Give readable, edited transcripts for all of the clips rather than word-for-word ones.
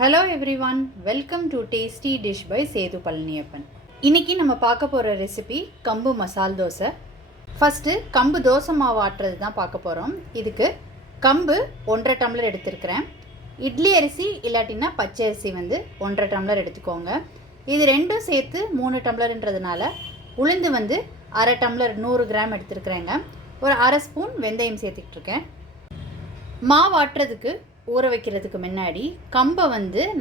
Hello everyone, welcome to tasty dish by Sethu Palaniappan. இன்றைக்கி நம்ம பார்க்க போகிற ரெசிபி கம்பு மசால் தோசை. ஃபஸ்ட்டு கம்பு தோசை மாவு ஆட்டுறது தான் பார்க்க போகிறோம். இதுக்கு கம்பு 1.5 டம்ளர் எடுத்துருக்கிறேன். இட்லி அரிசி இல்லாட்டினா பச்சை அரிசி 1.5 டம்ளர் எடுத்துக்கோங்க. இது ரெண்டும் சேர்த்து 3 டம்ளர்ன்றதுனால உளுந்து 1/2 டம்ளர் 100 கிராம் எடுத்துருக்குறேங்க. ஒரு அரை ஸ்பூன் வெந்தயம் சேர்த்துக்கிட்ருக்கேன். மாவு ஆட்டுறதுக்கு ஊற வைக்கிறதுக்கு முன்னாடி கம்பை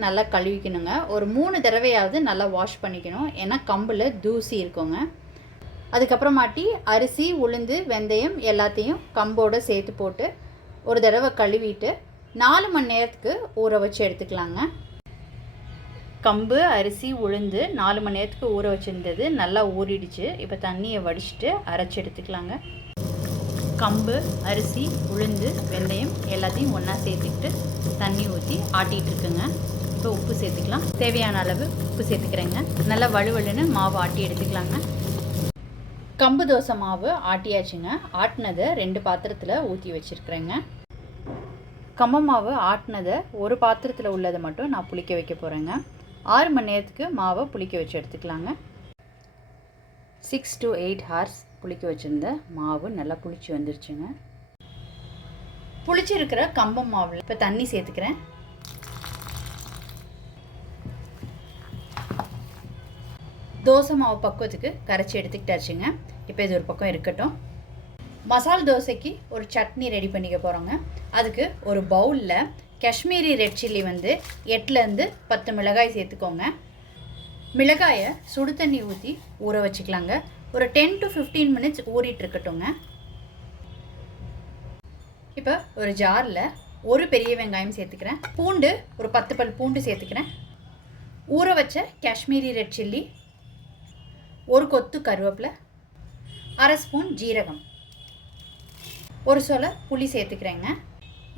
நல்லா கழுவிக்கணுங்க. ஒரு 3 தடவையாவது நல்லா வாஷ் பண்ணிக்கணும், ஏன்னா கம்பில் தூசி இருக்குங்க. அதுக்கப்புறமாட்டி அரிசி, உளுந்து, வெந்தயம் எல்லாத்தையும் கம்போடு சேர்த்து போட்டு ஒரு தடவை கழுவிட்டு 4 மணி நேரத்துக்கு ஊற வச்சு எடுத்துக்கலாங்க. கம்பு, அரிசி, உளுந்து 4 மணி நேரத்துக்கு ஊற வச்சுருந்தது நல்லா ஊறிடுச்சு. இப்போ தண்ணியை வடிச்சிட்டு அரைச்சி எடுத்துக்கலாங்க. கம்பு, அரிசி, உளுந்து, வெந்தயம் எல்லாத்தையும் ஒன்றா சேர்த்துக்கிட்டு தண்ணி ஊற்றி ஆட்டிகிட்ருக்குங்க. இப்போ உப்பு சேர்த்துக்கலாம். தேவையான அளவு உப்பு சேர்த்துக்கிறேங்க. நல்லா வலுவலுன்னு மாவு ஆட்டி எடுத்துக்கலாங்க. கம்பு தோசை மாவு ஆட்டியாச்சுங்க. ஆட்டினதை 2 பாத்திரத்தில் ஊற்றி வச்சுருக்குறேங்க. கம்பு மாவு ஆட்டினதை ஒரு பாத்திரத்தில் உள்ளதை மட்டும் நான் புளிக்க வைக்க போகிறேங்க. 6 மணி நேரத்துக்கு மாவை புளிக்க வச்சு எடுத்துக்கலாங்க. 6 to 8 hours புளிக்க வச்சுருந்த மாவு நல்லா புளிச்சு வந்துருச்சுங்க. புளிச்சிருக்கிற கம்பம் மாவில் இப்போ தண்ணி சேர்த்துக்கிறேன். தோசை மாவு பக்குவத்துக்கு கரைச்சி எடுத்துக்கிட்டாச்சுங்க. இப்போ இது ஒரு பக்கம் இருக்கட்டும். மசால் தோசைக்கு ஒரு சட்னி ரெடி பண்ணிக்க போகிறோங்க. அதுக்கு ஒரு பவுலில் காஷ்மீரி ரெட் சில்லி 8லேருந்து 10 மிளகாய் சேர்த்துக்கோங்க. மிளகாயை சுடு தண்ணி ஊற்றி ஊற வச்சுக்கலாங்க. ஒரு 10 to 15 மினிட்ஸ் ஊறிட்டுருக்கட்டுங்க. இப்போ ஒரு ஜாரில் ஒரு பெரிய வெங்காயம் சேர்த்துக்கிறேன். பூண்டு ஒரு 10 பல் பூண்டு சேர்த்துக்கிறேன். ஊற வச்ச காஷ்மீரி ரெட் சில்லி, ஒரு கொத்து கருவேப்பிலை, அரை ஸ்பூன் ஜீரகம், ஒரு சொல புளி சேர்த்துக்கிறேங்க.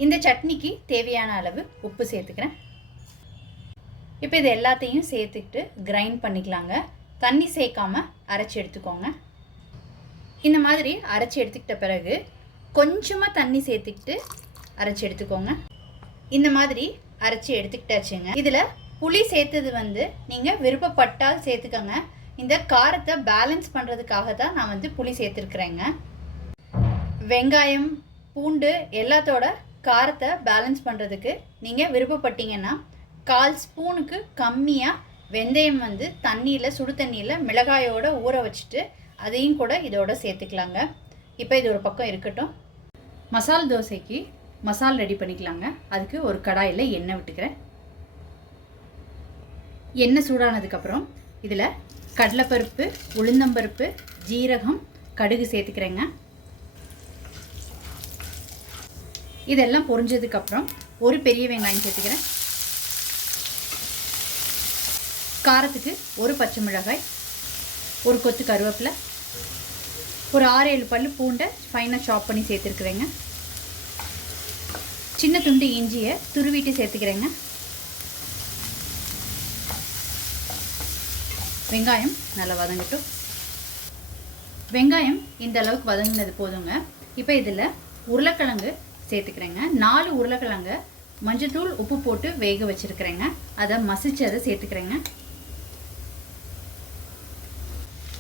இந்த சட்னிக்கு தேவையான அளவு உப்பு சேர்த்துக்கிறேன். இப்போ இது எல்லாத்தையும் சேர்த்துக்கிட்டு கிரைண்ட் பண்ணிக்கலாங்க. தண்ணி சேர்க்காம அரைச்சி எடுத்துக்கோங்க. இந்த மாதிரி அரைச்சி எடுத்துக்கிட்ட பிறகு கொஞ்சமாக தண்ணி சேர்த்துக்கிட்டு அரைச்சி எடுத்துக்கோங்க. இந்த மாதிரி அரைச்சி எடுத்துக்கிட்டாச்சுங்க. இதில் புளி சேர்த்தது நீங்கள் விருப்பப்பட்டால் சேர்த்துக்கோங்க. இந்த காரத்தை பேலன்ஸ் பண்ணுறதுக்காக தான் நான் புளி சேர்த்துருக்குறேங்க. வெங்காயம், பூண்டு எல்லாத்தோட காரத்தை பேலன்ஸ் பண்ணுறதுக்கு நீங்கள் விருப்பப்பட்டீங்கன்னா 1/4 ஸ்பூனுக்கு கம்மியாக வெந்தயம் தண்ணியில், சுடு தண்ணியில் மிளகாயோடு ஊற வச்சுட்டு அதையும் கூட இதோட சேர்த்துக்கலாங்க. இப்போ இது ஒரு பக்கம் இருக்கட்டும். மசால் தோசைக்கு மசால் ரெடி பண்ணிக்கலாங்க. அதுக்கு ஒரு கடாயில் எண்ணெய் விட்டுக்கிறேன். எண்ணெய் சூடானதுக்கப்புறம் இதில் கடலைப்பருப்பு, உளுந்தம்பருப்பு, ஜீரகம், கடுகு சேர்த்துக்கிறேங்க. இதெல்லாம் பொரிஞ்சதுக்கப்புறம் ஒரு பெரிய வெங்காயம் சேர்த்துக்கிறேன். காரத்துக்கு ஒரு பச்சை மிளகாய், ஒரு கொத்து கருவேப்பிலை, ஒரு 6-7 பல் பூண்டை ஃபைனாக சாப் பண்ணி சேர்த்துருக்குறேங்க. சின்ன துண்டு இஞ்சியை துருவிட்டு சேர்த்துக்கிறேங்க. வெங்காயம் நல்லா வதங்கட்டும். வெங்காயம் இந்த அளவுக்கு வதங்கினது போதுங்க. இப்போ இதில் உருளைக்கிழங்கு சேர்த்துக்கிறேங்க. 4 உருளைக்கிழங்கு மஞ்சத்தூள், உப்பு போட்டு வேக வச்சுருக்கிறேங்க. அதை மசிச்சு அதை சேர்த்துக்கிறேங்க.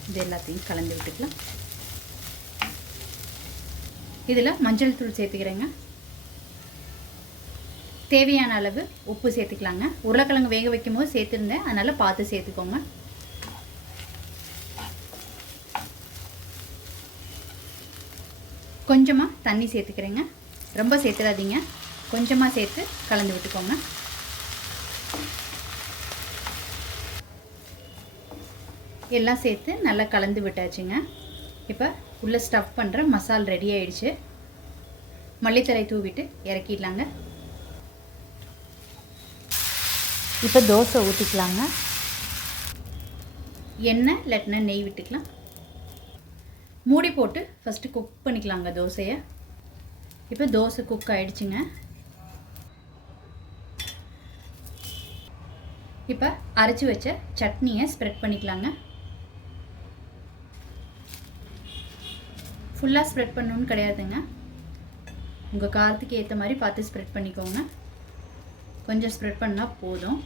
இது எல்லாத்தையும் கலந்து விட்டுக்கலாம். இதில் மஞ்சள் தூள் சேர்த்துக்கிறேங்க. தேவையான அளவு உப்பு சேர்த்துக்கலாங்க. உருளைக்கிழங்கு வேக வைக்கும் போது சேர்த்துருந்தேன், அதனால் பார்த்து சேர்த்துக்கோங்க. கொஞ்சமாக தண்ணி சேர்த்துக்கிறேங்க. ரொம்ப சேர்த்துடாதீங்க, கொஞ்சமாக சேர்த்து கலந்து விட்டுக்கோங்க. எல்லாம் சேர்த்து நல்லா கலந்து விட்டாச்சுங்க. இப்போ உள்ளே ஸ்டஃப் பண்ணுற மசால் ரெடி ஆயிடுச்சு. மல்லித்தழை தூவிட்டு இறக்கிடலாங்க. இப்போ தோசை ஊற்றிக்கலாங்க. எண்ணெய் இல்லாட்டினா நெய் விட்டுக்கலாம். மூடி போட்டு ஃபஸ்ட்டு குக் பண்ணிக்கலாங்க தோசையை. இப்போ தோசை குக் ஆகிடுச்சுங்க. இப்போ அரைச்சி வச்ச சட்னியை ஸ்ப்ரெட் பண்ணிக்கலாங்க. ஃபுல்லாக ஸ்ப்ரெட் பண்ணணுன்னு கிடையாதுங்க. உங்கள் காரத்துக்கு ஏற்ற மாதிரி பார்த்து ஸ்ப்ரெட் பண்ணிக்கோங்க. கொஞ்சம் ஸ்ப்ரெட் பண்ணால் போதும்.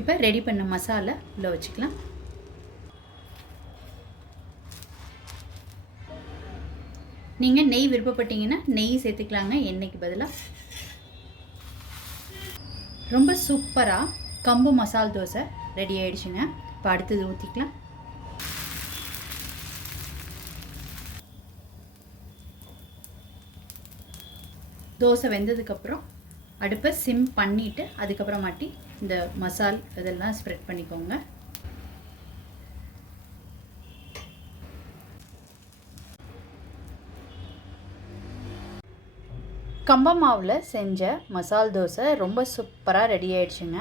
இப்போ ரெடி பண்ண மசாலா உள்ளே வச்சுக்கலாம். நீங்கள் நெய் விருப்பப்பட்டீங்கன்னா நெய் சேர்த்துக்கலாங்க, எண்ணெய்க்கு பதிலாக. ரொம்ப சூப்பராக கம்பு மசால் தோசை ரெடி ஆகிடுச்சுங்க. இப்போ அடுத்தது ஊற்றிக்கலாம். தோசை வெந்ததுக்கப்புறம் அடுப்பை சிம் பண்ணிவிட்டு அதுக்கப்புறமாட்டி இந்த மசால் இதெல்லாம் ஸ்ப்ரெட் பண்ணிக்கோங்க. கம்ப மாவில் செஞ்ச மசால் தோசை ரொம்ப சூப்பராக ரெடி ஆகிடுச்சுங்க.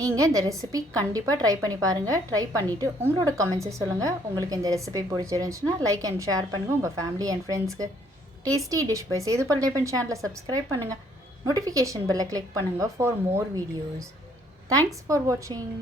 நீங்கள் இந்த ரெசிபி கண்டிப்பாக ட்ரை பண்ணி பாருங்கள். ட்ரை பண்ணிவிட்டு உங்களோட கமெண்ட்ஸை சொல்லுங்கள். உங்களுக்கு இந்த ரெசிபி பிடிச்சிருந்துச்சுன்னா லைக் அண்ட் ஷேர் பண்ணுங்கள் உங்கள் ஃபேமிலி அண்ட் ஃப்ரெண்ட்ஸ்க்கு. Tasty dish by Sethu Palaniappan சேனலை சப்ஸ்கிரைப் பண்ணுங்கள். நோட்டிஃபிகேஷன் பெல்லை கிளிக் பண்ணுங்கள் for more videos. Thanks for வாட்சிங்.